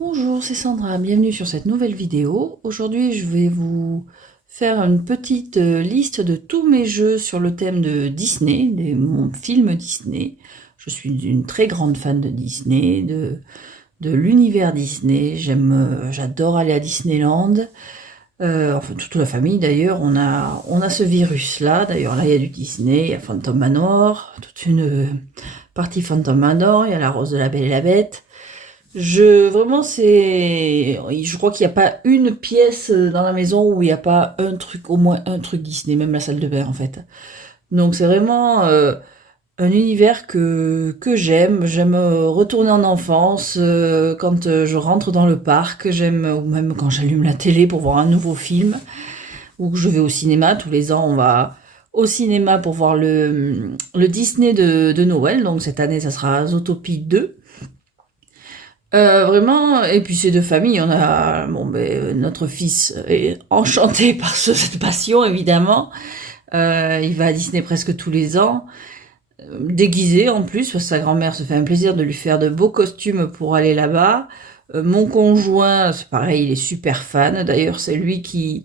Bonjour, c'est Sandra, bienvenue sur cette nouvelle vidéo. Aujourd'hui, je vais vous faire une petite liste de tous mes jeux sur le thème de Disney, mon film Disney. Je suis une très grande fan de Disney, de l'univers Disney. J'adore aller à Disneyland. Enfin, toute la famille d'ailleurs, on a ce virus-là. D'ailleurs, là, il y a du Disney, il y a Phantom Manor, toute une partie Phantom Manor, il y a la Rose de la Belle et la Bête. Vraiment, je crois qu'il n'y a pas une pièce dans la maison où il n'y a pas un truc, au moins un truc Disney, même la salle de bain en fait. Donc c'est vraiment un univers que j'aime. J'aime retourner en enfance quand je rentre dans le parc. J'aime, ou même quand j'allume la télé pour voir un nouveau film, ou que je vais au cinéma. Tous les ans, on va au cinéma pour voir le Disney de Noël. Donc cette année, ça sera Zootopie 2. Vraiment, et puis c'est de famille, notre fils est enchanté par cette passion, évidemment. Il va à Disney presque tous les ans, déguisé en plus, parce que sa grand-mère se fait un plaisir de lui faire de beaux costumes pour aller là-bas. Mon conjoint, c'est pareil, il est super fan. D'ailleurs, c'est lui qui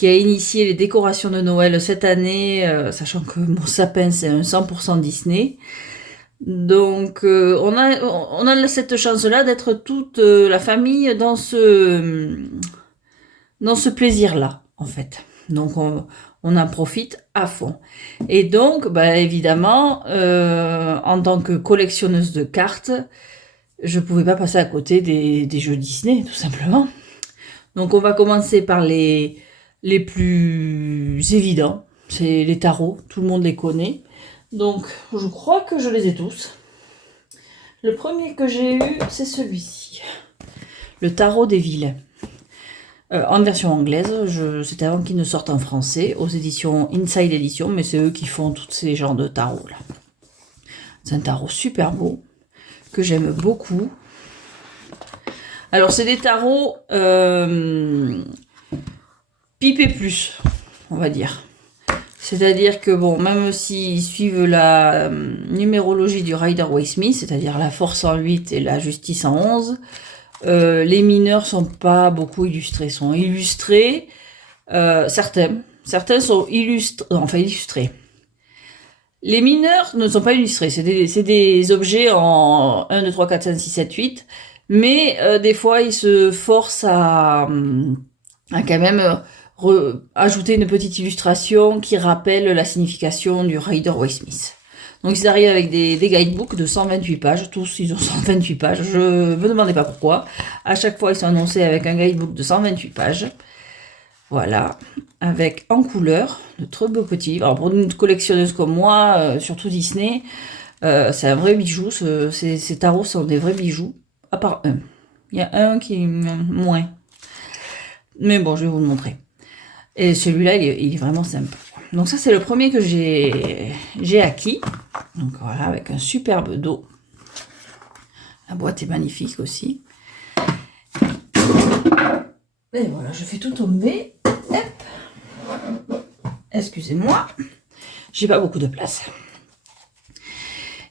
a initié les décorations de Noël cette année, sachant que mon sapin, c'est un 100% Disney. Donc on a cette chance-là d'être toute la famille dans ce plaisir-là, en fait. Donc on en profite à fond. Et donc, bah, évidemment, en tant que collectionneuse de cartes, je pouvais pas passer à côté des jeux Disney, tout simplement. Donc on va commencer par les plus évidents. C'est les tarots, tout le monde les connaît. Donc, je crois que je les ai tous. Le premier que j'ai eu, c'est celui-ci. Le tarot des villes. En version anglaise, c'était avant qu'ils ne sortent en français, aux éditions Inside Edition, mais c'est eux qui font tous ces genres de tarots là. C'est un tarot super beau, que j'aime beaucoup. Alors, c'est des tarots pipés plus, on va dire. C'est-à-dire que, bon, même s'ils suivent la numérologie du Rider-Waite-Smith, c'est-à-dire la force en 8 et la justice en 11, les mineurs sont pas beaucoup illustrés. Sont illustrés, certains sont illustrés. Les mineurs ne sont pas illustrés, c'est des objets en 1, 2, 3, 4, 5, 6, 7, 8, mais des fois ils se forcent à quand même ajouter une petite illustration qui rappelle la signification du Rider-Waite-Smith. Donc ils arrivent avec des guidebooks de 128 pages, tous ils ont 128 pages, je me demandais pas pourquoi. À chaque fois ils sont annoncés avec un guidebook de 128 pages. Voilà, avec en couleur, de très beaux petits livres. Alors pour une collectionneuse comme moi, surtout Disney, c'est un vrai bijou, ces tarots sont des vrais bijoux, à part un. Il y a un qui est moins. Mais bon, je vais vous le montrer. Et celui-là, il est vraiment sympa. Donc ça, c'est le premier que j'ai acquis. Donc voilà, avec un superbe dos. La boîte est magnifique aussi. Et voilà, je fais tout tomber. Hop. Excusez-moi. J'ai pas beaucoup de place.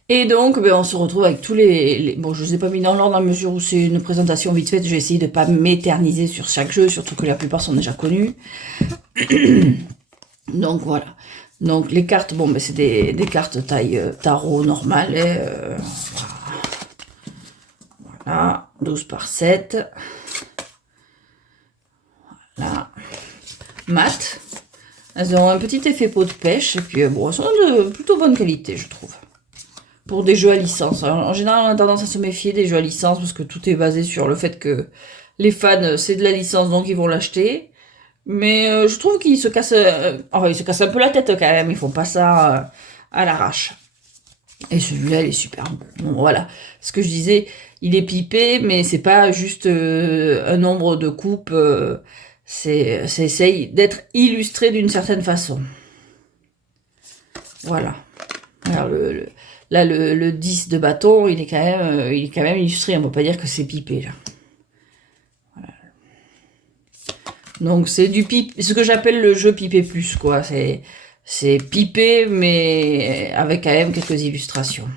Et donc, on se retrouve avec tous Bon, je ne les ai pas mis dans l'ordre dans la mesure où c'est une présentation vite faite. Je vais essayer de ne pas m'éterniser sur chaque jeu, surtout que la plupart sont déjà connus. Donc, voilà. Donc, les cartes, c'est des cartes taille tarot normale. Voilà, 12 par 7. Voilà. Mat. Elles ont un petit effet peau de pêche. Et puis, elles sont de plutôt bonne qualité, je trouve. Pour des jeux à licence. Alors, en général, on a tendance à se méfier des jeux à licence parce que tout est basé sur le fait que les fans, c'est de la licence, donc ils vont l'acheter. Mais je trouve qu'ils se cassent... ils se cassent un peu la tête quand même. Ils font pas ça à l'arrache. Et celui-là, il est super beau. Bon, voilà. Ce que je disais, il est pipé, mais c'est pas juste un nombre de coupes. Ça essaye d'être illustré d'une certaine façon. Voilà. Alors, le 10 de bâton, il est quand même illustré. On ne peut pas dire que c'est pipé, là. Voilà. Donc, c'est ce que j'appelle le jeu pipé plus, quoi. C'est pipé, mais avec quand même quelques illustrations.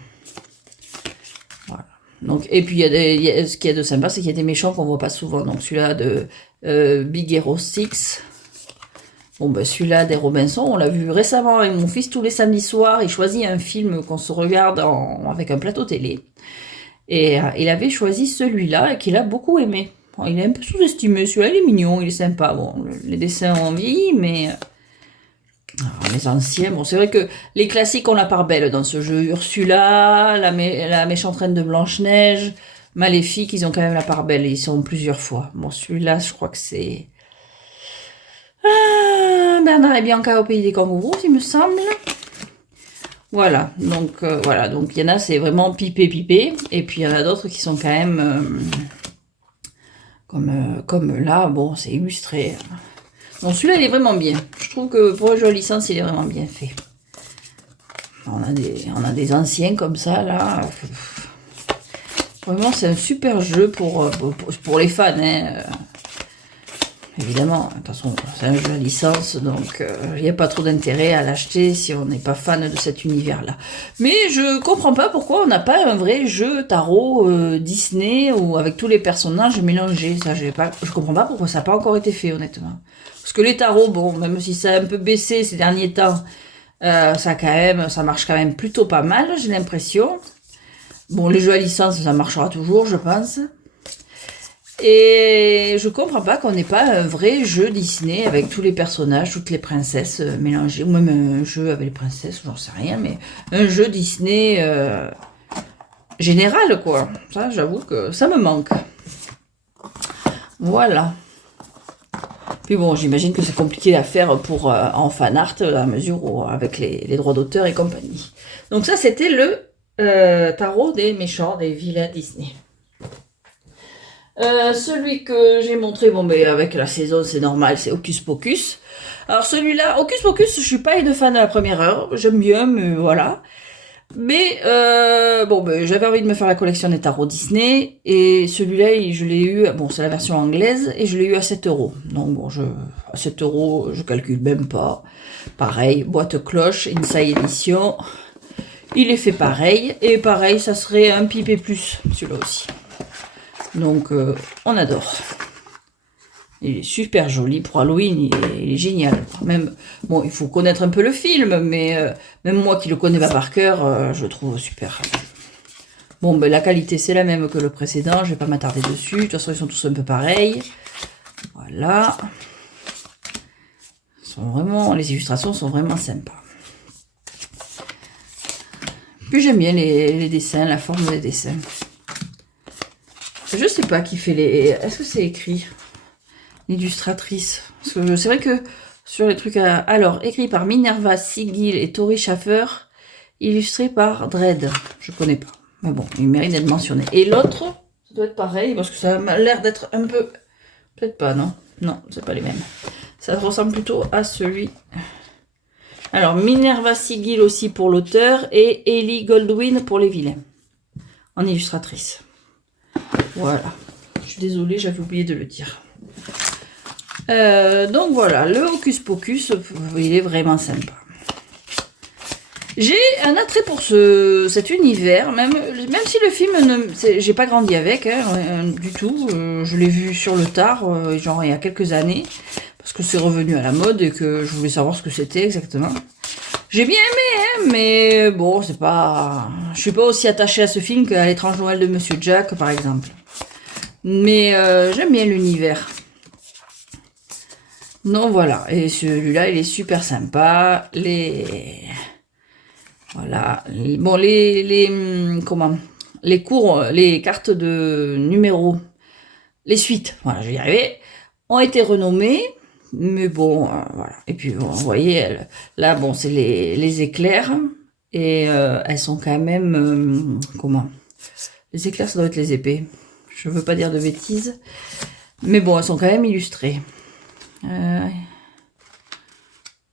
Voilà. Donc, et puis, ce qu'il y a de sympa, c'est qu'il y a des méchants qu'on voit pas souvent. Donc, celui-là de Big Hero 6. Bon, ben, celui-là des Robinson, on l'a vu récemment avec mon fils tous les samedis soirs. Il choisit un film qu'on se regarde avec un plateau télé. Et il avait choisi celui-là et qu'il a beaucoup aimé. Bon, il est un peu sous-estimé. Celui-là, il est mignon, il est sympa. Bon, les dessins ont vieilli, mais... Alors, les anciens, bon, c'est vrai que les classiques ont la part belle dans ce jeu. Ursula, la méchante reine de Blanche-Neige, Maléfique, ils ont quand même la part belle. Ils sont plusieurs fois. Bon, celui-là, je crois que c'est... Bernard et Bianca au pays des kangourous, il me semble. Voilà, donc il y en a, c'est vraiment pipé. Et puis il y en a d'autres qui sont quand même... comme là, bon, c'est illustré. Bon, celui-là, il est vraiment bien. Je trouve que pour le jeu à licence, il est vraiment bien fait. On a des anciens comme ça, là. Vraiment, c'est un super jeu pour les fans, hein. Évidemment, de toute façon, c'est un jeu à licence, donc il n'y a pas trop d'intérêt à l'acheter si on n'est pas fan de cet univers-là. Mais je comprends pas pourquoi on n'a pas un vrai jeu tarot Disney ou avec tous les personnages mélangés. Ça, je comprends pas pourquoi ça n'a pas encore été fait, honnêtement. Parce que les tarots, bon, même si ça a un peu baissé ces derniers temps, ça marche quand même plutôt pas mal, j'ai l'impression. Bon, les jeux à licence, ça marchera toujours, je pense. Et je comprends pas qu'on n'ait pas un vrai jeu Disney avec tous les personnages, toutes les princesses mélangées, ou même un jeu avec les princesses, j'en sais rien, mais un jeu Disney général, quoi. Ça, j'avoue que ça me manque. Voilà. Puis bon, j'imagine que c'est compliqué à faire pour en fan art, à la mesure où, avec les droits d'auteur et compagnie. Donc ça, c'était le tarot des méchants, des vilains Disney. Celui que j'ai montré, bon, mais avec la saison, c'est normal, c'est Hocus Pocus. Alors celui-là, Hocus Pocus, je suis pas une fan à la première heure, j'aime bien, mais voilà. Mais bon, ben, j'avais envie de me faire la collection des tarots Disney, et celui-là, je l'ai eu, bon, c'est la version anglaise, et je l'ai eu à 7 €. Donc bon, à 7 €, je calcule même pas. Pareil, boîte cloche, Inside Edition. Il est fait pareil, et pareil, ça serait un pipé plus, celui-là aussi. Donc, on adore. Il est super joli pour Halloween, il est génial. Même, bon, il faut connaître un peu le film, mais même moi qui le connais pas par cœur, je le trouve super. Bon, ben la qualité c'est la même que le précédent, je vais pas m'attarder dessus. De toute façon, ils sont tous un peu pareils. Voilà. Les illustrations sont vraiment sympas. Puis j'aime bien les dessins, la forme des dessins. Je sais pas qui fait les... Est-ce que c'est écrit? L'illustratrice. Parce que c'est vrai que sur les trucs... Alors, écrit par Minerva Sigil et Tori Schaffer. Illustré par Dread. Je connais pas. Mais bon, il mérite d'être mentionné. Et l'autre, ça doit être pareil. Parce que ça m'a l'air d'être un peu... Peut-être pas, non? Non, c'est pas les mêmes. Ça ressemble plutôt à celui... Alors, Minerva Sigil aussi pour l'auteur. Et Ellie Goldwyn pour les vilains. En illustratrice. Voilà, je suis désolée, j'avais oublié de le dire. Donc voilà, le Hocus Pocus, il est vraiment sympa. J'ai un attrait pour cet univers, même si le film, j'ai pas grandi avec, hein, du tout. Je l'ai vu sur le tard, genre il y a quelques années, parce que c'est revenu à la mode et que je voulais savoir ce que c'était exactement. J'ai bien aimé, hein, mais bon, c'est pas... Je suis pas aussi attachée à ce film qu'à L'étrange Noël de Monsieur Jack, par exemple. Mais j'aime bien l'univers. Donc voilà, et celui-là, il est super sympa. Voilà. Bon, comment? Les cours, les cartes de numéros, les suites, voilà, je vais y arriver, ont été renommées. Mais bon, voilà. Et puis, bon, vous voyez, là, bon, c'est les éclairs. Et elles sont quand même... comment? Les éclairs, ça doit être les épées. Je veux pas dire de bêtises. Mais bon, elles sont quand même illustrées.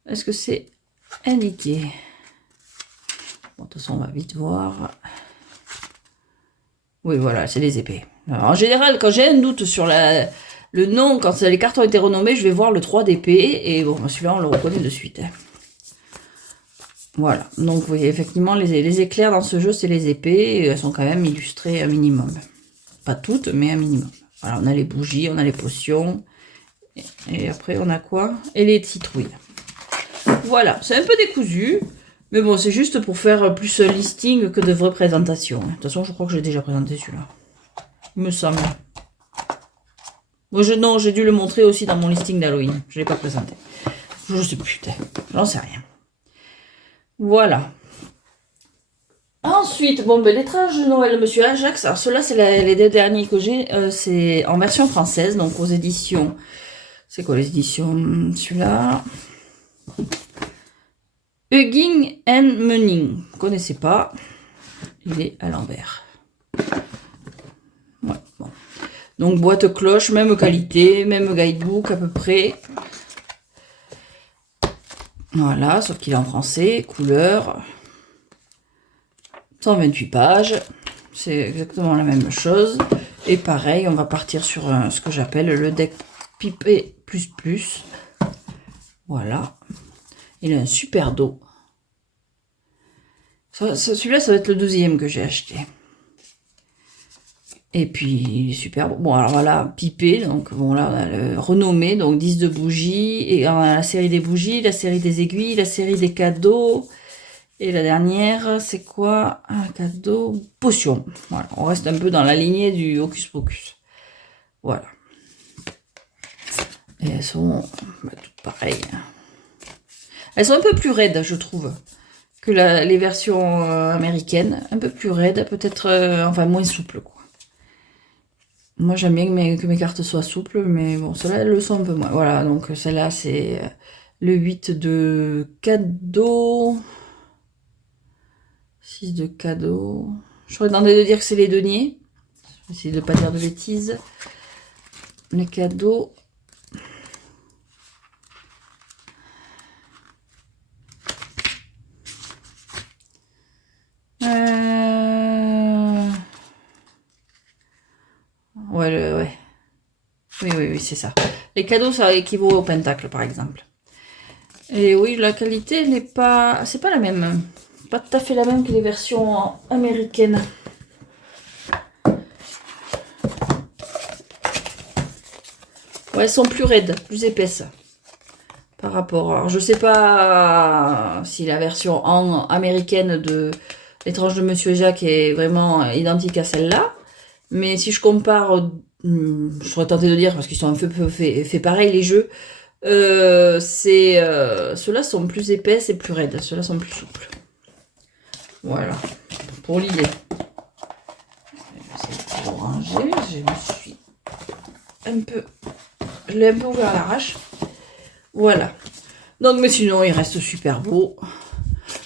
Est-ce que c'est indiqué? Bon, de toute façon, on va vite voir. Oui, voilà, c'est les épées. Alors, en général, quand j'ai un doute sur le nom, quand les cartes ont été renommées, je vais voir le 3 d'épée. Et bon, celui-là, on le reconnaît de suite. Hein. Voilà, donc vous voyez, effectivement, les éclairs dans ce jeu, c'est les épées, et elles sont quand même illustrées un minimum. Pas toutes, mais un minimum. Voilà, on a les bougies, on a les potions, et après on a quoi? Et les citrouilles. Voilà, c'est un peu décousu, mais bon, c'est juste pour faire plus un listing que de vraies présentations. De toute façon, je crois que j'ai déjà présenté celui-là. Il me semble. Moi, non, j'ai dû le montrer aussi dans mon listing d'Halloween. Je ne l'ai pas présenté. Je sais plus, j'en sais rien. Voilà. Ensuite, bon, ben, l'étrange de Noël, Monsieur Ajax. Alors, ceux-là, c'est les deux derniers que j'ai. C'est en version française, donc aux éditions. C'est quoi les éditions? Celui-là. Hugging and Munning. Vous connaissez pas. Il est à l'envers. Ouais, bon. Donc, boîte cloche, même qualité, même guidebook à peu près. Voilà, sauf qu'il est en français, couleur. 128 pages. C'est exactement la même chose. Et pareil, on va partir sur ce que j'appelle le deck pipé plus. Voilà. Il a un super dos. Celui-là, ça va être le 12e que j'ai acheté. Et puis, il est super bon. Bon, alors voilà, pipé. Donc, bon, là, on a le renommé. Donc, 10 de bougies. Et on a la série des bougies, la série des aiguilles, la série des cadeaux. Et la dernière, c'est quoi? Un cadeau potion. Voilà, on reste un peu dans la lignée du Hocus Pocus. Voilà. Et elles sont toutes pareilles. Elles sont un peu plus raides, je trouve, que les versions américaines. Un peu plus raides, peut-être, enfin, moins souples, quoi. Moi, j'aime bien que mes cartes soient souples, mais bon, celles-là, elles le sont un peu moins. Voilà, donc celle-là, c'est le 8 de cadeau. 6 de cadeaux. J'aurais tenté de dire que c'est les deniers. Je vais essayer de ne pas dire de bêtises. Les cadeaux. Ouais. Oui, c'est ça. Les cadeaux, ça équivaut au pentacle, par exemple. Et oui, la qualité, elle n'est pas... C'est pas la même. Pas tout à fait la même que les versions américaines. Ouais, elles sont plus raides, plus épaisses. Par rapport... Alors, je sais pas si la version américaine de L'étrange de Monsieur Jacques est vraiment identique à celle-là. Mais si je compare... je serais tentée de dire, parce qu'ils sont un peu fait pareil, les jeux... ceux-là sont plus épaisses et plus raides. Ceux-là sont plus souples. Voilà, pour l'idée. Pour ranger, je l'ai un peu ouvert à l'arrache. Voilà. Donc, mais sinon, il reste super beau.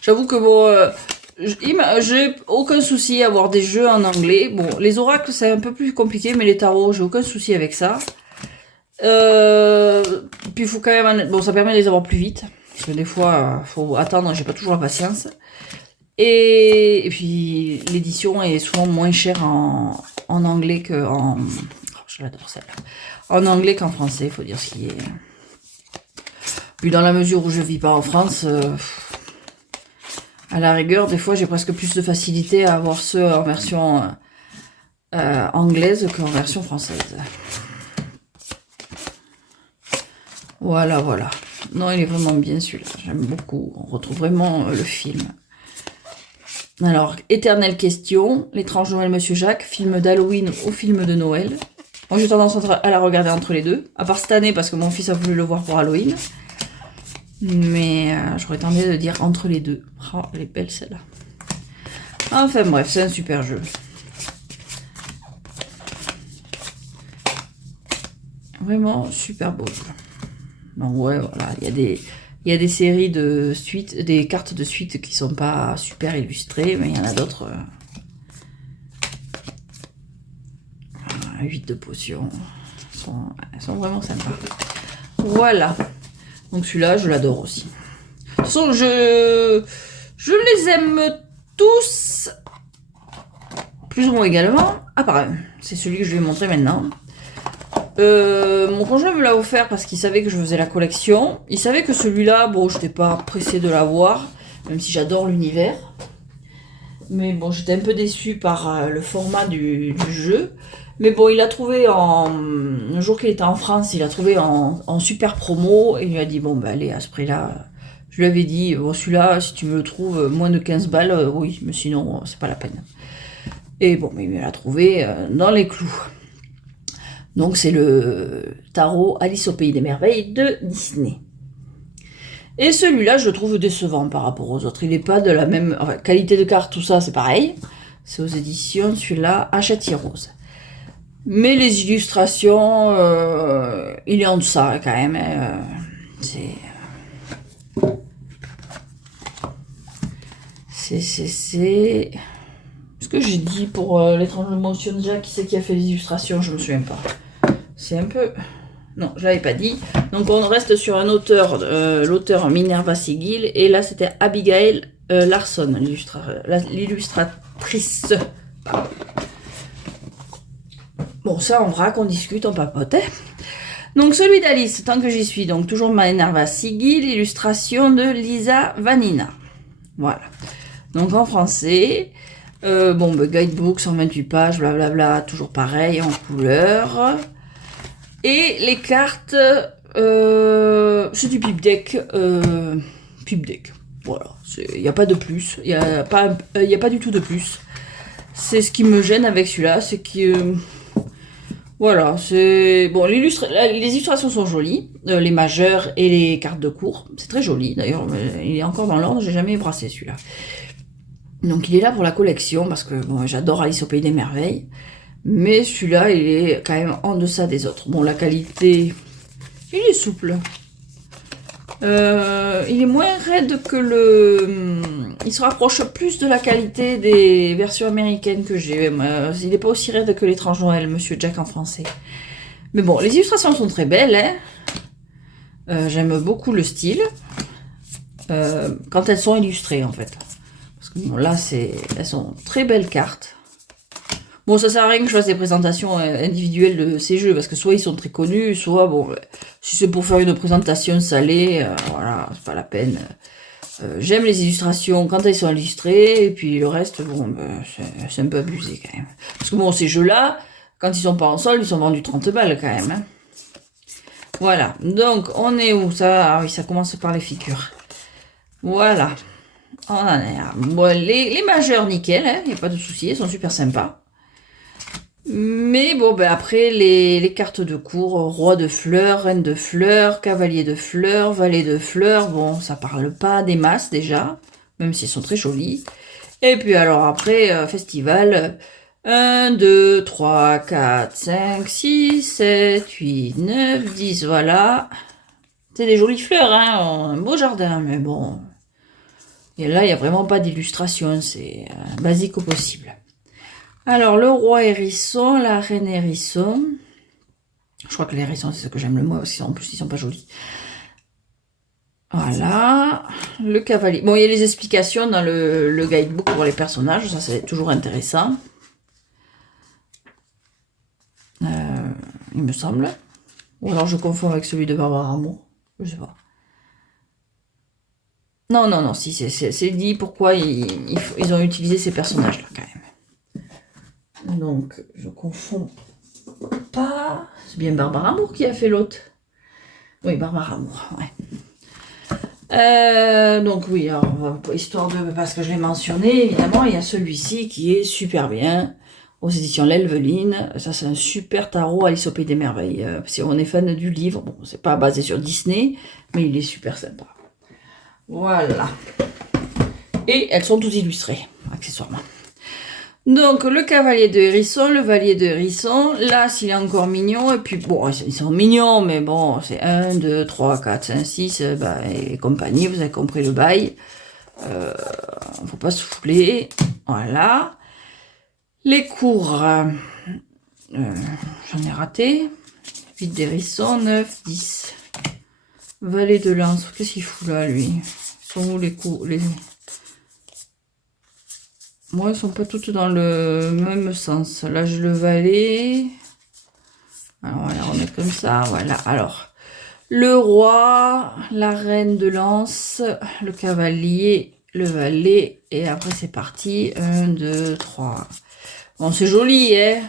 J'avoue que bon, j'ai aucun souci à avoir des jeux en anglais. Bon, les oracles, c'est un peu plus compliqué, mais les tarots, j'ai aucun souci avec ça. Puis il faut quand même... Bon, ça permet de les avoir plus vite. Parce que des fois, faut attendre, j'ai pas toujours la patience. Et puis, l'édition est souvent moins chère en anglais qu'en... Oh, je l'adore celle-là. En anglais qu'en français, il faut dire ce qui est... Puis dans la mesure où je vis pas en France, à la rigueur, des fois, j'ai presque plus de facilité à avoir ceux en version anglaise qu'en version française. Voilà. Non, il est vraiment bien celui-là. J'aime beaucoup. On retrouve vraiment le film. Alors, éternelle question. L'étrange Noël Monsieur Jacques, film d'Halloween ou film de Noël. Moi, j'ai tendance à la regarder entre les deux. À part cette année, parce que mon fils a voulu le voir pour Halloween. Mais j'aurais tenté de dire entre les deux. Oh, elle est belle celle-là. Enfin bref, c'est un super jeu. Vraiment super beau. Donc ouais, voilà, il y a des séries de suite, des cartes de suite qui sont pas super illustrées, mais il y en a d'autres. 8 de potions. Elles sont vraiment sympas. Voilà. Donc celui-là, je l'adore aussi. De toute façon, je les aime tous plus ou moins également. À part un. C'est celui que je vais montrer maintenant. Mon conjoint me l'a offert parce qu'il savait que je faisais la collection. Il savait que celui-là, bon, je n'étais pas pressée de l'avoir. même si j'adore l'univers. Mais bon, j'étais un peu déçue par le format du jeu. Mais bon, il a trouvé un jour qu'il était en France, il a trouvé en super promo. Et il lui a dit, bon, bah allez, à ce prix-là. Je lui avais dit, bon, celui-là, si tu me le trouves moins de 15 balles, oui, mais sinon, c'est pas la peine. Et bon, mais il me l'a trouvé dans les clous. Donc, c'est le tarot Alice au Pays des Merveilles de Disney. Et celui-là, je le trouve décevant par rapport aux autres. Il n'est pas de la même... Enfin, qualité de carte, tout ça, c'est pareil. C'est aux éditions, celui-là, Hachette Rose. Mais les illustrations, il est en deçà, quand même. C'est... Ce que j'ai dit pour l'étrange motion déjà, qui c'est qui a fait les illustrations, je me souviens pas. C'est un peu... Non, je l'avais pas dit. Donc on reste sur un auteur, l'auteur Minerva Sigil, et là c'était Abigail Larson, l'illustratrice. Bon, ça on vrac, on discute, on papote. Hein. Donc celui d'Alice, tant que j'y suis, donc toujours Minerva Sigil, illustration de Lisa Vanina. Voilà. Donc en français, bon, guidebook, 128 pages, blablabla, toujours pareil, en couleur. Et les cartes, c'est du pipe deck, voilà, il n'y a pas de plus, il n'y a pas du tout de plus. C'est ce qui me gêne avec celui-là, c'est que, voilà, c'est, bon, les illustrations sont jolies, les majeures et les cartes de cours, c'est très joli, d'ailleurs, il est encore dans l'ordre, j'ai jamais brassé celui-là. Donc il est là pour la collection, parce que, bon, j'adore Alice au Pays des Merveilles. Mais celui-là, il est quand même en deçà des autres. Bon, la qualité, il est souple. Il est moins raide que le... Il se rapproche plus de la qualité des versions américaines que j'ai. Il n'est pas aussi raide que l'Étrange Noël, Monsieur Jack en français. Mais bon, les illustrations sont très belles. Hein. J'aime beaucoup le style. Quand elles sont illustrées, en fait. Parce que bon, là, elles sont très belles cartes. Bon, ça sert à rien que je fasse des présentations individuelles de ces jeux, parce que soit ils sont très connus, soit, bon, si c'est pour faire une présentation salée, voilà, c'est pas la peine. J'aime les illustrations quand elles sont illustrées, et puis le reste, bon, c'est un peu abusé quand même. Parce que bon, ces jeux-là, quand ils sont pas en solde, ils sont vendus 30 balles quand même. Hein. Voilà, donc on est où ça? Ah oui, ça commence par les figures. Voilà, on en est là. Bon, les majeurs, nickel, hein, y a pas de souci, elles sont super sympas. Mais bon, ben après, les cartes de cours, roi de fleurs, reine de fleurs, cavalier de fleurs, valet de fleurs, bon, ça parle pas des masses déjà, même si elles sont très jolies. Et puis alors après, festival, 1, 2, 3, 4, 5, 6, 7, 8, 9, 10, voilà. C'est des jolies fleurs, hein, un beau jardin, mais bon. Et là, il n'y a vraiment pas d'illustration, c'est basique au possible. Alors, le roi hérisson, la reine hérisson. Je crois que les hérissons, c'est ce que j'aime le moins, parce qu'en plus, ils sont pas jolis. Voilà. Le cavalier. Bon, il y a les explications dans le guidebook pour les personnages. Ça, c'est toujours intéressant. Il me semble. Ou alors, je confonds avec celui de Barbara Amour. Je sais pas. Non, non, non. Si, c'est dit pourquoi ils ont utilisé ces personnages-là, quand même. Donc, je confonds pas. C'est bien Barbara Amour qui a fait l'autre. Oui, Barbara Amour, ouais. Donc oui, alors, histoire de... Parce que je l'ai mentionné, évidemment, il y a celui-ci qui est super bien. Aux éditions L'Elveline. Ça, c'est un super tarot Alice au Pays des Merveilles. Si on est fan du livre, bon, c'est pas basé sur Disney, mais il est super sympa. Voilà. Et elles sont toutes illustrées, accessoirement. Donc, le cavalier de hérisson, le valet de hérisson, là, s'il est encore mignon, et puis, bon, ils sont mignons, mais bon, c'est 1, 2, 3, 4, 5, 6, et compagnie, vous avez compris le bail. Faut pas se fouler, voilà. Les cours, j'en ai raté. 8 d'hérisson, 9, 10. Valet de lance, qu'est-ce qu'il fout là, lui? Ils sont où les cours, Moi, elles sont pas toutes dans le même sens. Là, je le valet. Alors, on va les remettre comme ça. Voilà. Alors, le roi, la reine de lance, le cavalier le valet, et après c'est parti. 1, 2, 3. Bon, c'est joli, hein.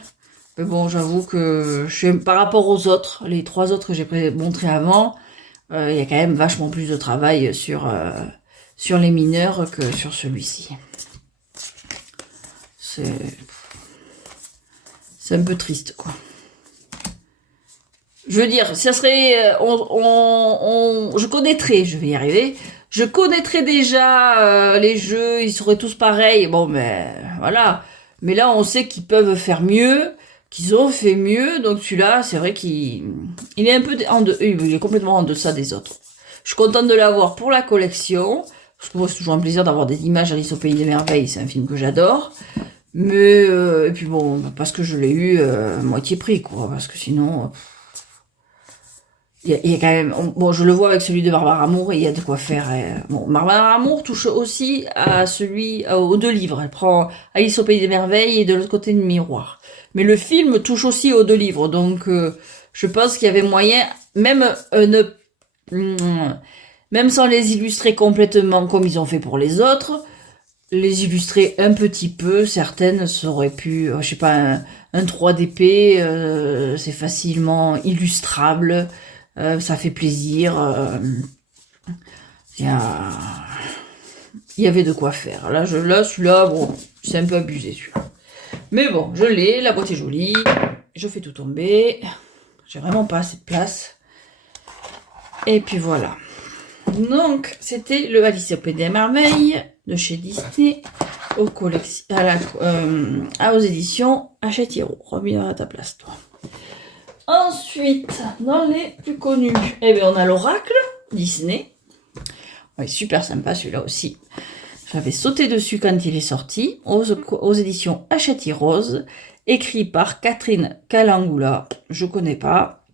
Mais bon, j'avoue que par rapport aux autres, les 3 autres que j'ai montré avant, il y a quand même vachement plus de travail sur les mineurs que sur celui-ci. C'est un peu triste, quoi. Je veux dire, ça serait... je connaîtrais, je vais y arriver, je connaîtrais déjà les jeux, ils seraient tous pareils. Bon, mais voilà. Mais là, on sait qu'ils peuvent faire mieux, qu'ils ont fait mieux. Donc celui-là, c'est vrai qu'il est un peu il est complètement en deçà des autres. Je suis contente de l'avoir pour la collection, parce que moi, c'est toujours un plaisir d'avoir des images Alice au Pays des Merveilles. C'est un film que j'adore. Mais, et puis bon, parce que je l'ai eu moitié prix, quoi. Parce que sinon... Il y a quand même, bon, je le vois avec celui de Barbara Amour, et il y a de quoi faire. Bon, Barbara Amour touche aussi à aux 2 livres. Elle prend Alice au Pays des Merveilles et de l'autre côté le miroir. Mais le film touche aussi aux 2 livres, donc je pense qu'il y avait moyen, même même sans les illustrer complètement comme ils ont fait pour les autres, les illustrer un petit peu. Certaines auraient pu, je sais pas, un 3DP, c'est facilement illustrable. Ça fait plaisir. Il y avait de quoi faire. Là, celui-là, bon, c'est un peu abusé, celui-là. Mais bon, je l'ai, la boîte est jolie. Je fais tout tomber. J'ai vraiment pas assez de place. Et puis voilà. Donc, c'était le Alice au Pays des Merveilles de chez Disney aux éditions Hachette-Hiro. Reviens à ta place, toi. Ensuite, dans les plus connus, eh bien, on a l'Oracle Disney. Ouais, super sympa celui-là aussi. J'avais sauté dessus quand il est sorti, aux éditions Hachette-Rose, écrit par Catherine Calangula. Je connais pas,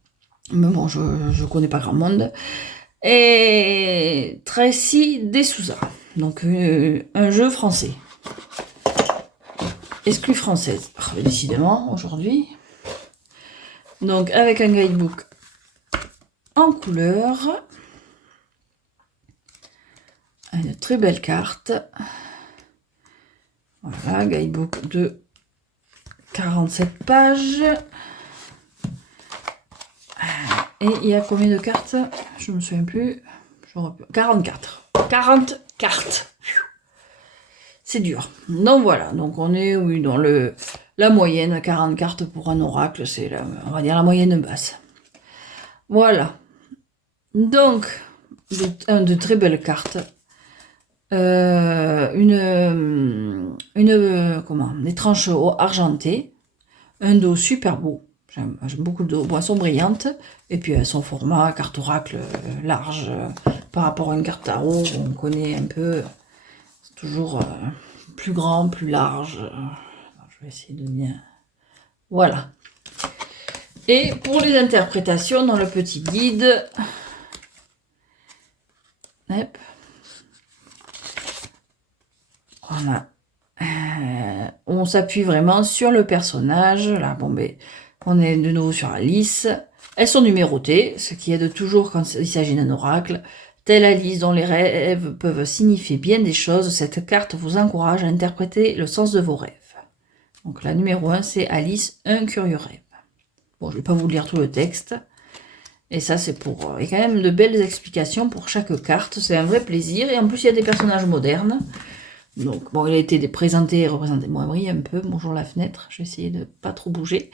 mais bon, je connais pas grand monde. Et Tracy Desouza. Donc, un jeu français. Exclu française. Décidément, aujourd'hui. Donc, avec un guidebook en couleur. Une très belle carte. Voilà, guidebook de 47 pages. Et il y a combien de cartes? Je ne me souviens plus. 44. 40 cartes. C'est dur. Donc voilà, donc on est oui, dans la moyenne, 40 cartes pour un oracle, c'est on va dire la moyenne basse. Voilà. Donc, de très belles cartes. Des tranches argentées. Un dos super beau. J'aime beaucoup de boissons brillantes. Et puis son format, carte oracle large. Par rapport à une carte tarot, on connaît un peu. C'est toujours plus grand, plus large. Je vais essayer de bien... Voilà. Et pour les interprétations, dans le petit guide... Hop. Voilà. On s'appuie vraiment sur le personnage. Là, bon, ben, on est de nouveau sur Alice. Elles sont numérotées, ce qui aide toujours quand il s'agit d'un oracle. Telle Alice dont les rêves peuvent signifier bien des choses, cette carte vous encourage à interpréter le sens de vos rêves. Donc la numéro 1, c'est Alice, un curieux rêve. Bon, je ne vais pas vous lire tout le texte. Et ça, c'est pour... Il y a quand même de belles explications pour chaque carte. C'est un vrai plaisir. Et en plus, il y a des personnages modernes. Donc, bon, il a été présenté et représenté. Bon, brille un peu. Bonjour la fenêtre. Je vais essayer de ne pas trop bouger.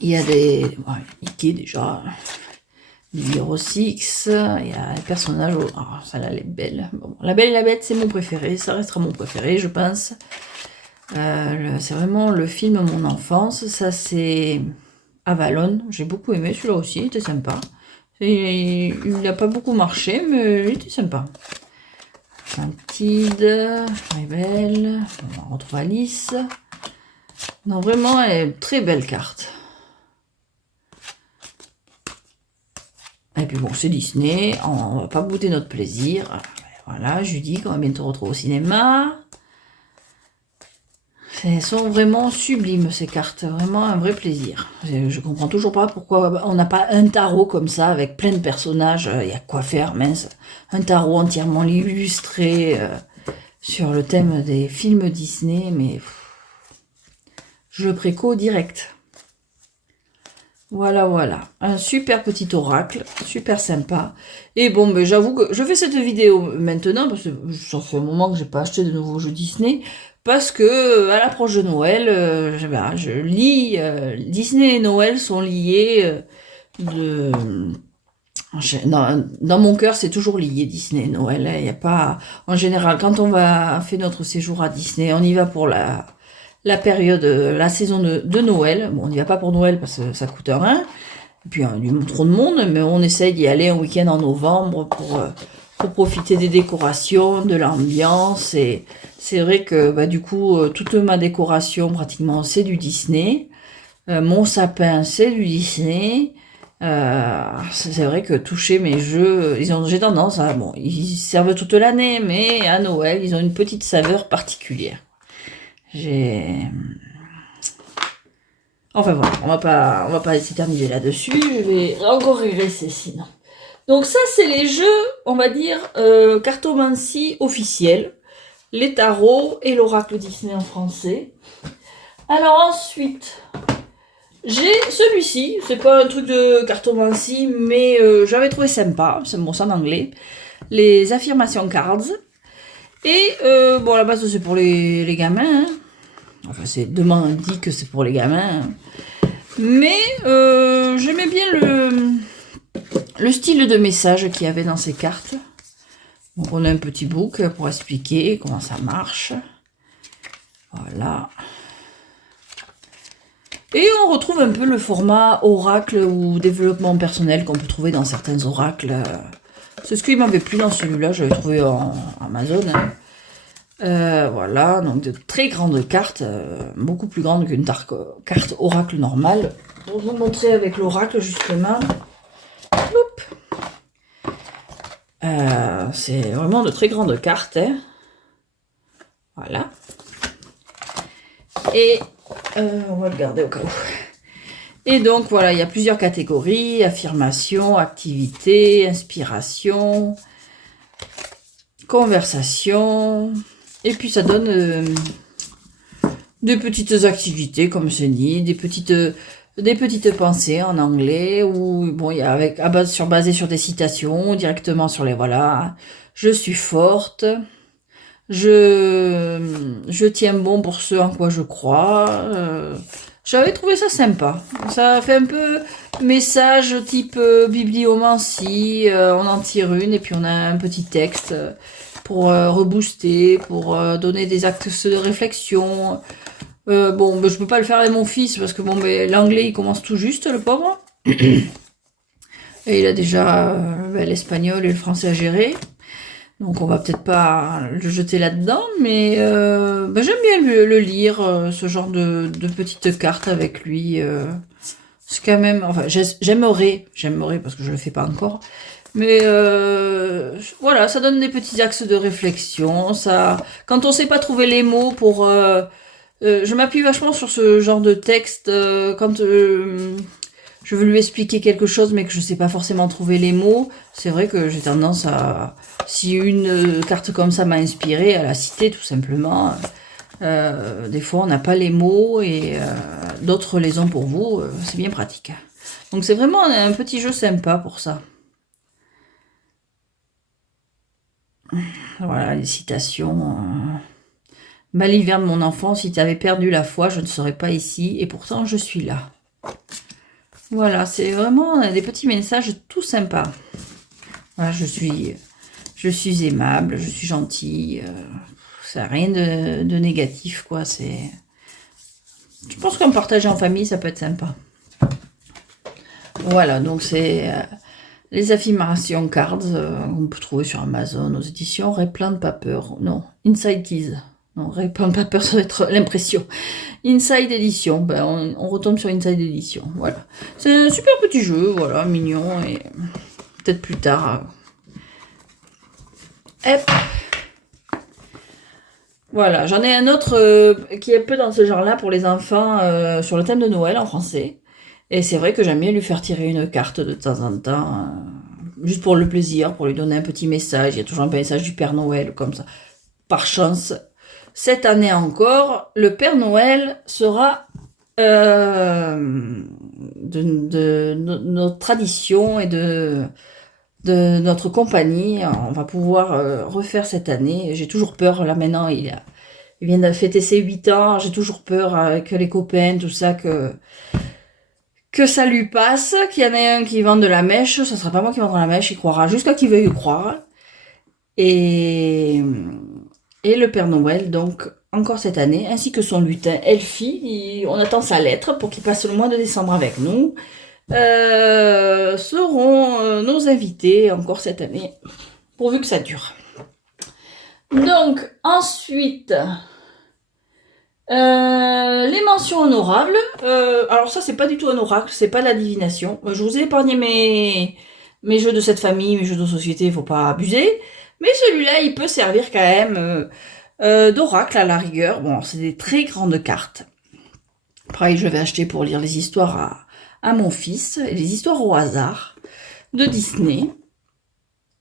Il y a des... Ouais, Ikea déjà. Numéro 6. Il y a des personnages... Oh, celle-là, elle est belle. Bon, La Belle et la Bête, c'est mon préféré. Ça restera mon préféré, je pense. C'est vraiment le film Mon enfance. Ça, c'est Avalon. J'ai beaucoup aimé. Celui-là aussi, il était sympa. Il n'a pas beaucoup marché, mais il était sympa. Antide, Rebelle, on retrouve Alice. Non, vraiment, elle est une très belle carte. Et puis bon, c'est Disney, on va pas bouder notre plaisir. Voilà, Judy, qu'on va bientôt retrouver au cinéma. Elles sont vraiment sublimes, ces cartes. Vraiment un vrai plaisir. Je comprends toujours pas pourquoi on n'a pas un tarot comme ça, avec plein de personnages. Il y a quoi faire, mince. Un tarot entièrement illustré sur le thème des films Disney, mais je le préco direct. Voilà, voilà. Un super petit oracle, super sympa. Et bon, ben, j'avoue que je fais cette vidéo maintenant, parce que ça fait un moment que j'ai pas acheté de nouveaux jeux Disney, parce que à l'approche de Noël, je lis, Disney et Noël sont liés dans mon cœur, c'est toujours lié, Disney et Noël. Il y a pas, en général, quand on fait notre séjour à Disney, on y va pour la période, la saison de Noël. Bon, on n'y va pas pour Noël parce que ça coûte rien. Et puis, il y a trop de monde, mais on essaye d'y aller un week-end en novembre pour profiter des décorations, de l'ambiance. Et c'est vrai que, bah, du coup, toute ma décoration, pratiquement, c'est du Disney. Mon sapin, c'est du Disney. C'est vrai que toucher mes jeux, j'ai tendance à, bon, ils servent toute l'année, mais à Noël, ils ont une petite saveur particulière. Enfin voilà, on va pas s'éterniser là-dessus, je vais encore régresser sinon. Donc ça, c'est les jeux, on va dire, cartomancie officiels, les tarots et l'oracle Disney en français. Alors ensuite, j'ai celui-ci, c'est pas un truc de cartomancie, mais j'avais trouvé sympa, c'est bon, c'est en anglais, les affirmation cards. Et bon, à la base, c'est pour les gamins, hein. Enfin, c'est dit que c'est pour les gamins. Mais j'aimais bien le style de message qu'il y avait dans ces cartes. Donc on a un petit book pour expliquer comment ça marche. Voilà. Et on retrouve un peu le format oracle ou développement personnel qu'on peut trouver dans certains oracles. C'est ce qui m'avait plu dans celui-là, j'avais trouvé en Amazon. Hein. Voilà, donc de très grandes cartes, beaucoup plus grandes qu'une carte oracle normale. Pour vous montrer avec l'oracle justement. C'est vraiment de très grandes cartes. Hein. Voilà. Et on va le garder au cas où. Et donc voilà, il y a plusieurs catégories, affirmation, activité, inspiration, conversation. Et puis ça donne des petites activités, comme c'est dit, des petites pensées en anglais, ou bon, il y a basé sur des citations, directement sur les voilà. Je suis forte. Je tiens bon pour ce en quoi je crois. J'avais trouvé ça sympa. Ça fait un peu message type bibliomancie. On en tire une et puis on a un petit texte pour rebooster, pour donner des axes de réflexion. Bon, ben, je peux pas le faire avec mon fils parce que bon, ben, l'anglais il commence tout juste, le pauvre. Et il a déjà l'espagnol et le français à gérer. Donc on va peut-être pas le jeter là-dedans, mais ben, j'aime bien le lire, ce genre de petites cartes avec lui. C'est quand même, enfin j'aimerais parce que je le fais pas encore. Mais voilà, ça donne des petits axes de réflexion. Ça, quand on sait pas trouver les mots pour, je m'appuie vachement sur ce genre de texte quand je veux lui expliquer quelque chose, mais que je sais pas forcément trouver les mots. C'est vrai que j'ai tendance à, si une carte comme ça m'a inspiré, à la citer tout simplement. Des fois, on n'a pas les mots et d'autres les ont pour vous. C'est bien pratique. Donc c'est vraiment un petit jeu sympa pour ça. Voilà, les citations. Malhiverne, mon enfant, si tu avais perdu la foi, je ne serais pas ici, et pourtant je suis là. Voilà, c'est vraiment des petits messages tout sympas. Voilà, je suis aimable, je suis gentille. Ça n'a rien de négatif, quoi. Je pense qu'en partager en famille, ça peut être sympa. Voilà, donc c'est les affirmations cards qu'on peut trouver sur Amazon aux éditions Replant Paper. Non, Inside Keys. Non, Replant Paper, ça va être l'impression. Inside Edition. Ben, on retombe sur Inside Edition. Voilà. C'est un super petit jeu, voilà, mignon. Et peut-être plus tard. Hop. Voilà, j'en ai un autre qui est un peu dans ce genre-là pour les enfants sur le thème de Noël en français. Et c'est vrai que j'aime bien lui faire tirer une carte de temps en temps, juste pour le plaisir, pour lui donner un petit message. Il y a toujours un message du Père Noël comme ça. Par chance, cette année encore, le Père Noël sera de notre tradition et de notre compagnie. On va pouvoir refaire cette année. J'ai toujours peur, là maintenant, il vient de fêter ses 8 ans, j'ai toujours peur avec les copains, tout ça, que ça lui passe, qu'il y en ait un qui vende de la mèche, ça sera pas moi qui vendrai la mèche, il croira jusqu'à qu'il veuille y croire. Et le Père Noël, donc, encore cette année, ainsi que son lutin Elfie, on attend sa lettre pour qu'il passe le mois de décembre avec nous, seront nos invités encore cette année, pourvu que ça dure. Donc, ensuite, les mentions honorables. Alors ça, c'est pas du tout un oracle, c'est pas de la divination. Je vous ai épargné mes jeux de cette famille, mes jeux de société, faut pas abuser. Mais celui-là, il peut servir quand même d'oracle à la rigueur. Bon, c'est des très grandes cartes. Pareil, je vais acheter pour lire les histoires à mon fils, les histoires au hasard de Disney.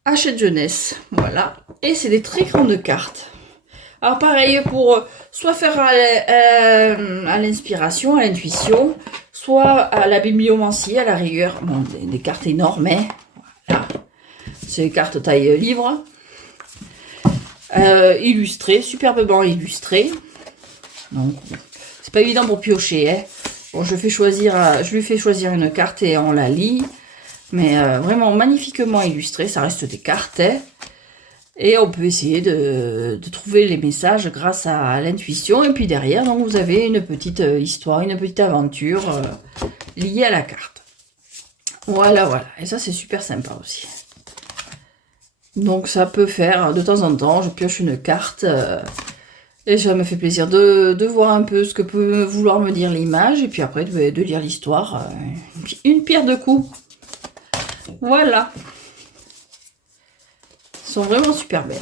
Hachette jeunesse, voilà. Et c'est des très grandes cartes. Alors pareil, pour soit faire à l'inspiration, à l'intuition, soit à la bibliomancie, à la rigueur. Bon, des cartes énormes, hein. Voilà. C'est des cartes taille livre. Illustrées, superbement illustrées. Donc, c'est pas évident pour piocher, hein. Bon, je lui fais choisir une carte et on la lit. Mais vraiment magnifiquement illustré, ça reste des cartes, hein. Et on peut essayer de trouver les messages grâce à l'intuition. Et puis derrière, donc, vous avez une petite histoire, une petite aventure liée à la carte. Voilà, voilà. Et ça, c'est super sympa aussi. Donc ça peut faire, de temps en temps, je pioche une carte. Et ça me fait plaisir de voir un peu ce que peut vouloir me dire l'image. Et puis après, de lire l'histoire. Une pierre deux coups. Voilà. Elles sont vraiment super belles.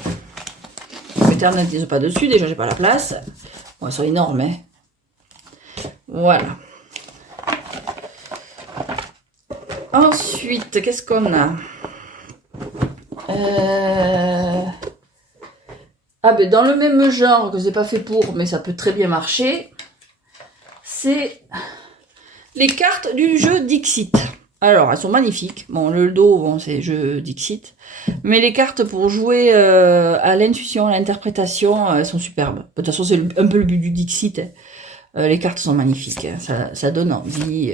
Je m'éternise pas dessus, déjà j'ai pas la place. Bon, elles sont énormes, hein. Voilà. Ensuite, qu'est-ce qu'on a Ah ben dans le même genre que c'est pas fait pour, mais ça peut très bien marcher, c'est les cartes du jeu Dixit. Alors, elles sont magnifiques. Bon, le dos, bon, c'est jeu Dixit. Mais les cartes pour jouer à l'intuition, à l'interprétation, elles sont superbes. De toute façon, c'est un peu le but du Dixit. Les cartes sont magnifiques. Ça donne envie.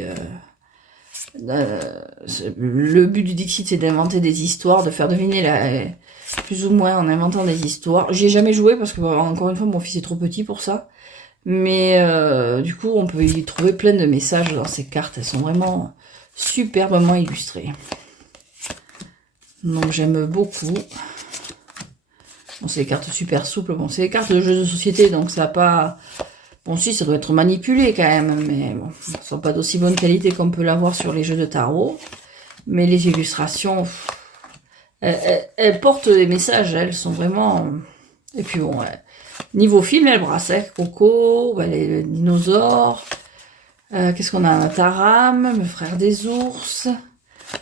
Le but du Dixit, c'est d'inventer des histoires, de faire deviner plus ou moins en inventant des histoires. J'y ai jamais joué parce que, encore une fois, mon fils est trop petit pour ça. Mais du coup, on peut y trouver plein de messages dans ces cartes. Elles sont vraiment superbement illustrées. Donc j'aime beaucoup. Bon, c'est des cartes super souples. Bon, c'est des cartes de jeux de société, donc ça n'a pas... Bon, si, ça doit être manipulé quand même, mais bon, elles ne sont pas d'aussi bonne qualité qu'on peut l'avoir sur les jeux de tarot. Mais les illustrations, elles portent des messages, elles sont vraiment... Et puis bon, niveau film, elles brassent, hein. Coco, les dinosaures... qu'est-ce qu'on a? Taram, le frère des ours.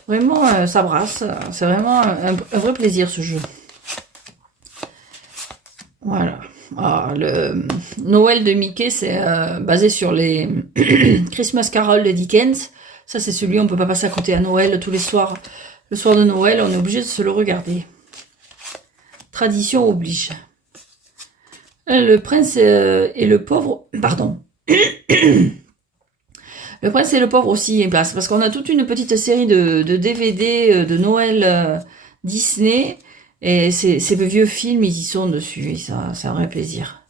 Vraiment, ça brasse. C'est vraiment un vrai plaisir, ce jeu. Voilà. Ah, le Noël de Mickey, c'est basé sur les Christmas Carol de Dickens. Ça, c'est celui, on peut pas passer à côté à Noël tous les soirs. Le soir de Noël, on est obligé de se le regarder. Tradition oblige. Le prince et le pauvre... Pardon. Le prince et le pauvre aussi est place, parce qu'on a toute une petite série de DVD de Noël Disney, et ces vieux films, ils y sont dessus, et ça, c'est un vrai plaisir.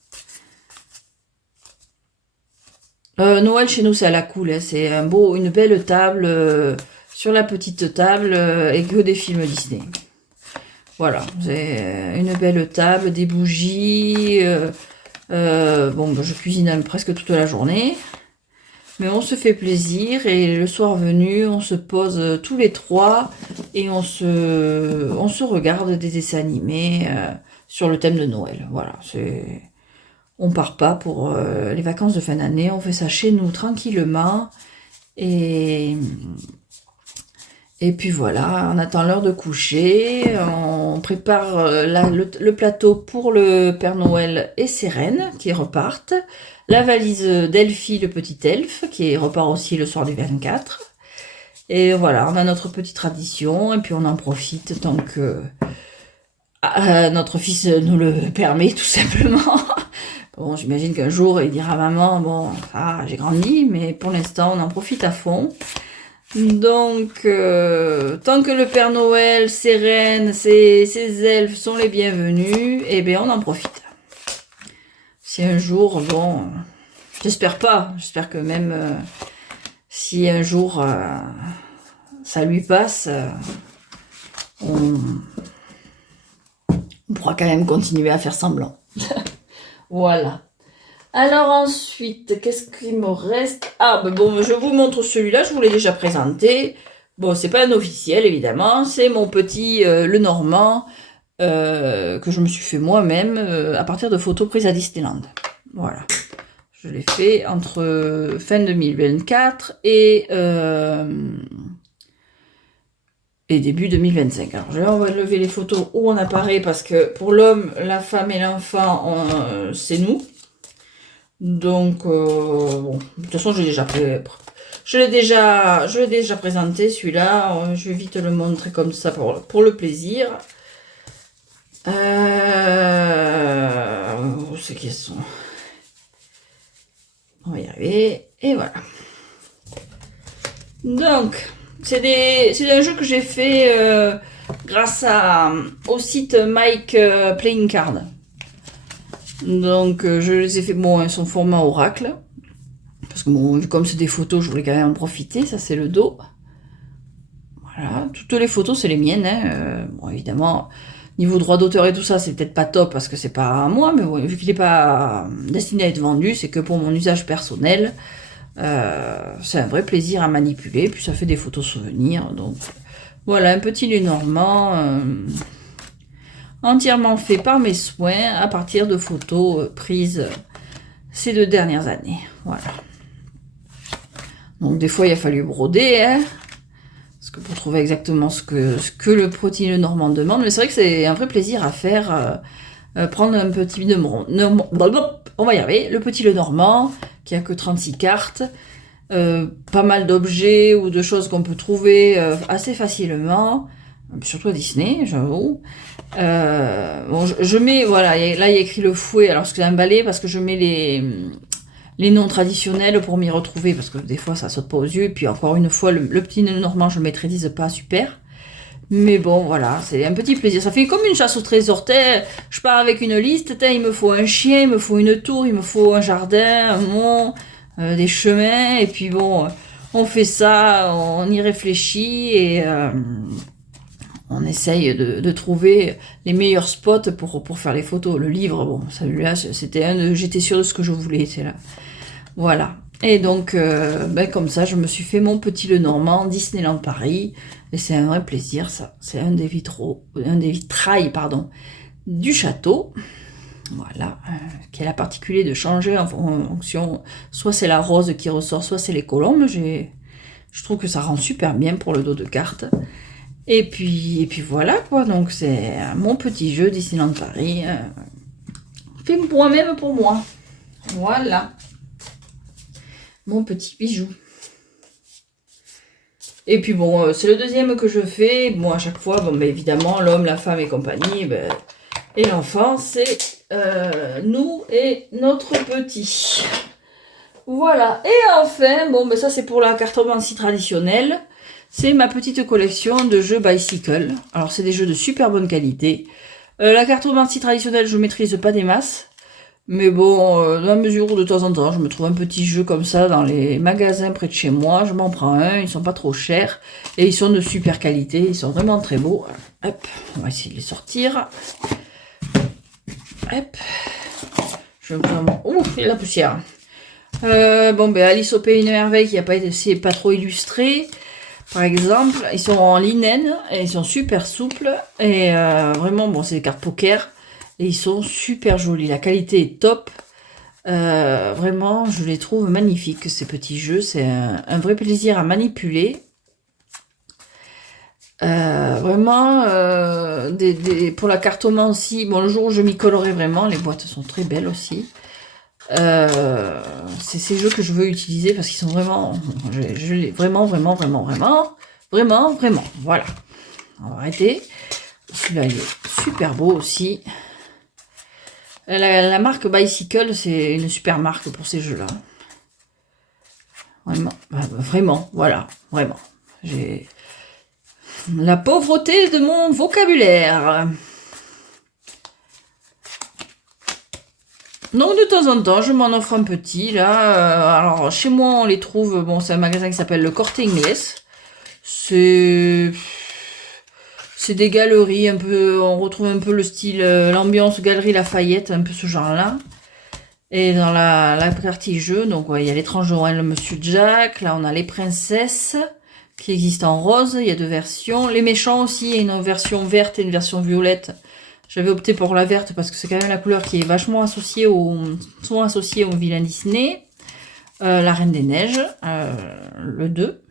Noël chez nous, c'est à la cool, hein, c'est une belle table, sur la petite table, et que des films Disney. Voilà, c'est une belle table, des bougies, bon, je cuisine presque toute la journée. Mais on se fait plaisir et le soir venu, on se pose tous les trois et on se regarde des dessins animés sur le thème de Noël. Voilà, On part pas pour les vacances de fin d'année, on fait ça chez nous tranquillement. Et puis voilà, on attend l'heure de coucher, on prépare le plateau pour le Père Noël et ses reines qui repartent, la valise d'Elfie, le petit elfe, qui repart aussi le soir du 24. Et voilà, on a notre petite tradition, et puis on en profite tant que notre fils nous le permet, tout simplement. Bon, j'imagine qu'un jour, il dira à maman, bon, j'ai grandi, mais pour l'instant, on en profite à fond. Donc, tant que le Père Noël, ses reines, ses elfes sont les bienvenus, eh bien, on en profite. Si un jour, bon, j'espère pas, j'espère que même si un jour ça lui passe, on pourra quand même continuer à faire semblant. Voilà. Alors ensuite, qu'est-ce qu'il me reste? Ah, ben bon, je vous montre celui-là, je vous l'ai déjà présenté. Bon, c'est pas un officiel, évidemment. C'est mon petit Le Normand que je me suis fait moi-même à partir de photos prises à Disneyland. Voilà. Je l'ai fait entre fin 2024 et début 2025. Alors, on va lever les photos où on apparaît parce que pour l'homme, la femme et l'enfant, c'est nous. Donc, bon, de toute façon, je l'ai déjà présenté, celui-là. Je vais vite le montrer comme ça pour le plaisir. Où c'est qu'ils sont? On va y arriver. Et voilà. Donc, c'est un jeu que j'ai fait grâce au site Mike Playing Card. Donc, je les ai fait, bon, ils sont format oracle. Parce que, bon, comme c'est des photos, je voulais quand même en profiter. Ça, c'est le dos. Voilà. Toutes les photos, c'est les miennes. Hein. Bon, évidemment, niveau droit d'auteur et tout ça, c'est peut-être pas top parce que c'est pas à moi. Mais bon, vu qu'il n'est pas destiné à être vendu, c'est que pour mon usage personnel. C'est un vrai plaisir à manipuler. Puis, ça fait des photos souvenirs. Donc, voilà, un petit Lenormand entièrement fait par mes soins à partir de photos prises ces 2 dernières années. Voilà. Donc des fois il a fallu broder, hein, parce que pour trouver exactement ce que le petit Lenormand demande. Mais c'est vrai que c'est un vrai plaisir à faire. Prendre un petit on va y arriver. Le petit Lenormand qui a que 36 cartes. Pas mal d'objets ou de choses qu'on peut trouver assez facilement. Surtout à Disney, j'avoue. Bon, je mets, voilà, là il y a écrit le fouet, alors c'est un balai parce que je mets les noms traditionnels pour m'y retrouver, parce que des fois ça saute pas aux yeux, et puis encore une fois, le petit Normand, je le maîtrise pas super. Mais bon, voilà, c'est un petit plaisir. Ça fait comme une chasse au trésor. Je pars avec une liste, il me faut un chien, il me faut une tour, il me faut un jardin, un mont, des chemins, et puis bon, on fait ça, on y réfléchit, et on essaye de trouver les meilleurs spots pour faire les photos. Le livre, bon, celui-là, j'étais sûre de ce que je voulais, c'est là. Voilà. Et donc, comme ça, je me suis fait mon petit Lenormand, Disneyland Paris. Et c'est un vrai plaisir, ça. C'est un des vitrails, du château. Voilà. Qui a la particularité de changer en fonction. Soit c'est la rose qui ressort, soit c'est les colombes. Je trouve que ça rend super bien pour le dos de carte. Et puis voilà, quoi. Donc, c'est mon petit jeu Disneyland Paris. Fait moi-même pour moi. Voilà. Mon petit bijou. Et puis bon, c'est le deuxième que je fais. Bon, à chaque fois, bon, évidemment, l'homme, la femme et compagnie, et l'enfant, c'est nous et notre petit. Voilà. Et enfin, bon, ça c'est pour la cartomancie traditionnelle. C'est ma petite collection de jeux Bicycle. Alors, c'est des jeux de super bonne qualité. La cartomancie traditionnelle, je maîtrise pas des masses. Mais bon, dans la mesure où de temps en temps, je me trouve un petit jeu comme ça dans les magasins près de chez moi, je m'en prends un, ils sont pas trop chers, et ils sont de super qualité, ils sont vraiment très beaux. Hop, on va essayer de les sortir. Hop. Ouf, il y a la poussière. Alice au Pays de Merveille qui c'est pas trop illustré. Par exemple, ils sont en linen, et ils sont super souples, et vraiment, bon, c'est des cartes poker. Et ils sont super jolis. La qualité est top. Vraiment, je les trouve magnifiques, ces petits jeux. C'est un vrai plaisir à manipuler. Vraiment, pour la cartomancie, bon, le jour où je m'y collerai vraiment, les boîtes sont très belles aussi. C'est ces jeux que je veux utiliser parce qu'ils sont vraiment, vraiment, voilà. On va arrêter. Celui-là, il est super beau aussi. La marque Bicycle, c'est une super marque pour ces jeux-là. Vraiment, voilà, vraiment. J'ai la pauvreté de mon vocabulaire. Donc de temps en temps, je m'en offre un petit là. Alors chez moi, on les trouve. Bon, c'est un magasin qui s'appelle le Corte Inglés. C'est des galeries un peu. On retrouve un peu le style, l'ambiance Galerie Lafayette, un peu ce genre-là. Et dans la partie jeu, donc ouais, il y a l'étrange Noël, le Monsieur Jack. Là, on a les princesses qui existent en rose. Il y a 2 versions. Les méchants aussi, il y a une version verte et une version violette. J'avais opté pour la verte parce que c'est quand même la couleur qui est vachement associée souvent associée au vilain Disney. La Reine des Neiges, le 2.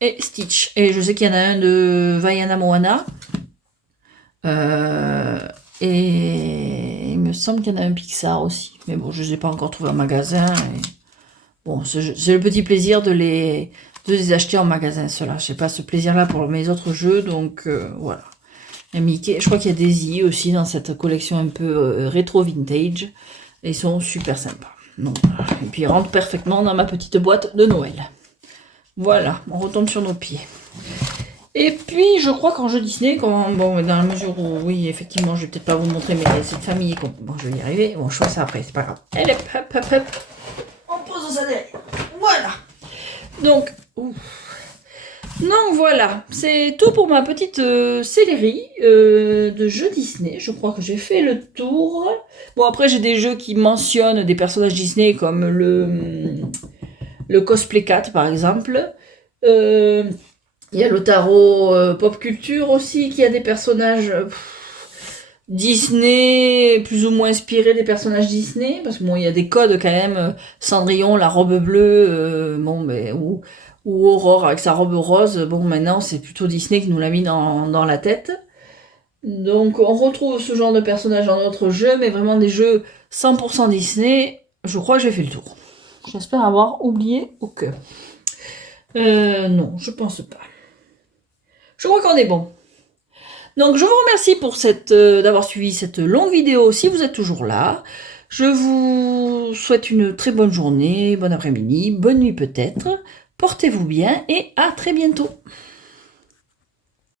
Et Stitch. Et je sais qu'il y en a un de Vaiana Moana. Et il me semble qu'il y en a un Pixar aussi. Mais bon, je ne les ai pas encore trouvés en magasin. Et bon, c'est le petit plaisir de les acheter en magasin, ceux-là. Je n'ai pas ce plaisir-là pour mes autres jeux, donc voilà. Et Mickey, je crois qu'il y a Daisy aussi dans cette collection un peu rétro vintage. Et ils sont super sympas. Donc, voilà. Et puis ils rentrent parfaitement dans ma petite boîte de Noël. Voilà, on retombe sur nos pieds. Et puis, je crois qu'en jeu Disney, bon, dans la mesure où, oui, effectivement, je vais peut-être pas vous montrer, mais cette famille, bon, je vais y arriver. Bon, je ferai ça après, c'est pas grave. Allez, hop. On pose ça derrière. Voilà. Donc, voilà, c'est tout pour ma petite série de jeux Disney. Je crois que j'ai fait le tour. Bon, après, j'ai des jeux qui mentionnent des personnages Disney, comme le Cosplay Cat, par exemple. Il y a le tarot pop culture aussi, qui a des personnages Disney, plus ou moins inspirés des personnages Disney, parce que bon, il y a des codes quand même, Cendrillon, la robe bleue, bon, mais ou Aurore avec sa robe rose, bon, maintenant c'est plutôt Disney qui nous l'a mis dans la tête. Donc on retrouve ce genre de personnages dans d'autres jeux, mais vraiment des jeux 100% Disney, je crois que j'ai fait le tour. J'espère avoir oublié aucun. Non, je pense pas. Je crois qu'on est bon. Donc je vous remercie pour d'avoir suivi cette longue vidéo si vous êtes toujours là. Je vous souhaite une très bonne journée, bon après-midi, bonne nuit peut-être. Portez-vous bien et à très bientôt.